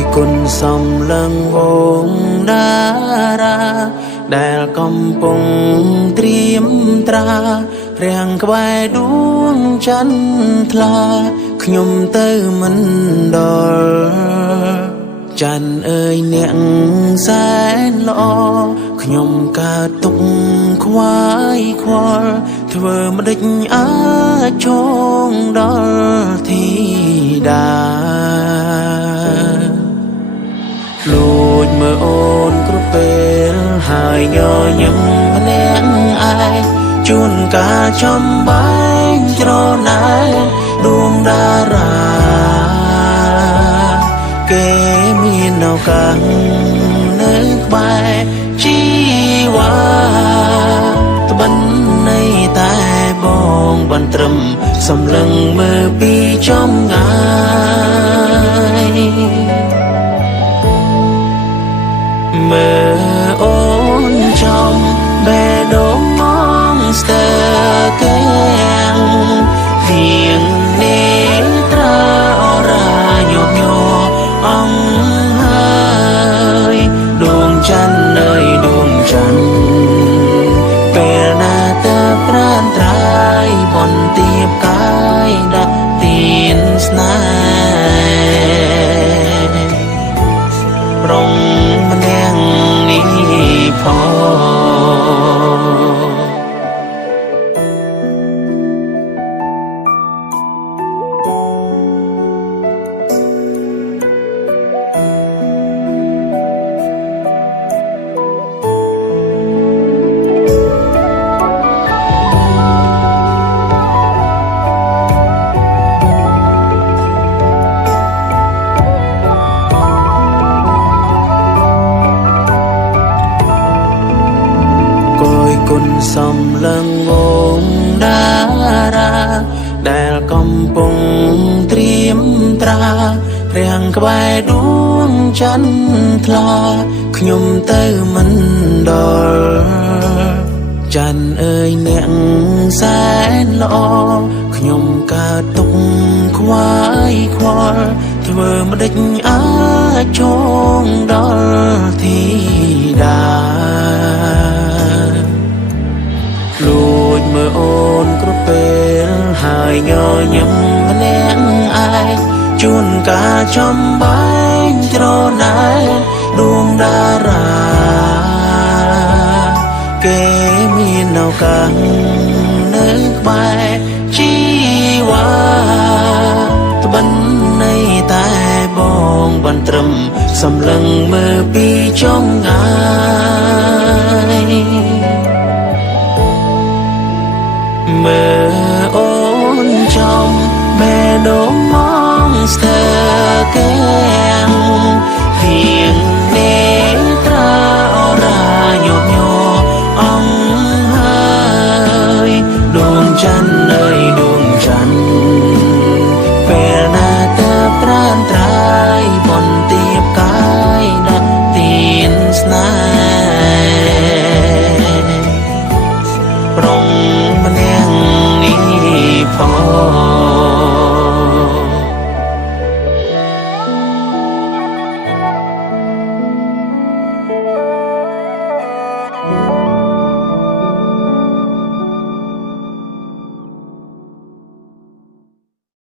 ยกุนสมเลิงวงดาราได้កំពុងเตรียมตราเรียงក្បែរដួងចន្ទថ្លាខ្ញុំទៅមិនដល់ច័ន្ទអើយអ្នកសែនល្អខ្ញុំកើតទុកខ្វាយខ្វល់ធ្វើម្ដេចអាចឈងដល់ធីតាលួចមើលអូនគ្រប់ពេលហើយញញឹមម្នាក់ឯងជួនកាលចំបែងច្រណែនដួងតារាគេមានឱកាសនៅក្បែរជីវ៉ាត្បិននៃតែបងបានត្រឹមសម្លឹងមើលពីចំងាយមើលអូនចំបេះដូងមងស្ទើកែងហៀងនេត្រាអរាញប់ញ័រអង្ហើយដួងច័ន្ទអើយដួងច័ន្ទពេលណាទៅប្រានត្រាយបនទៀបកាយដាក់ទៀនស្នេហ៍ប្រងម្នាក់នេះផងគុណសំឡឹងវងតារាដែលកំពុងត្រៀមត្រារាំងក្បែរដួងច័ន្ទថ្លាខ្ញុំទៅមិនដល់ច័ន្ទអើយអ្នកសែនល្អខ្ញុំកើតទុកខ្វាយខ្វល់ធ្វើម្ដេចអាចឈងដល់ធីតាលួចមើលអូនគ្រប់ពេលហើយញញឹមម្នាក់ឯងជួនកាលចំបែងច្រណែនដួងតារាគេមានឱកាសនៅក្បែរជីវ៉ាត្បិននៃតែបងបានត្រឹមសម្លឹងមើលពីចំងាយមើលអូនចំបេះដូងមងស្ទើកែងហៀងនេត្រាអរាញប់ញ័រអង្ហើយដួងច័ន្ទអើយដួងច័ន្ទពេលណាទៅប្រានត្រាយបនទៀបកាយដាក់ទៀនស្នេហ៍ប្រងម្នាក់នេះផង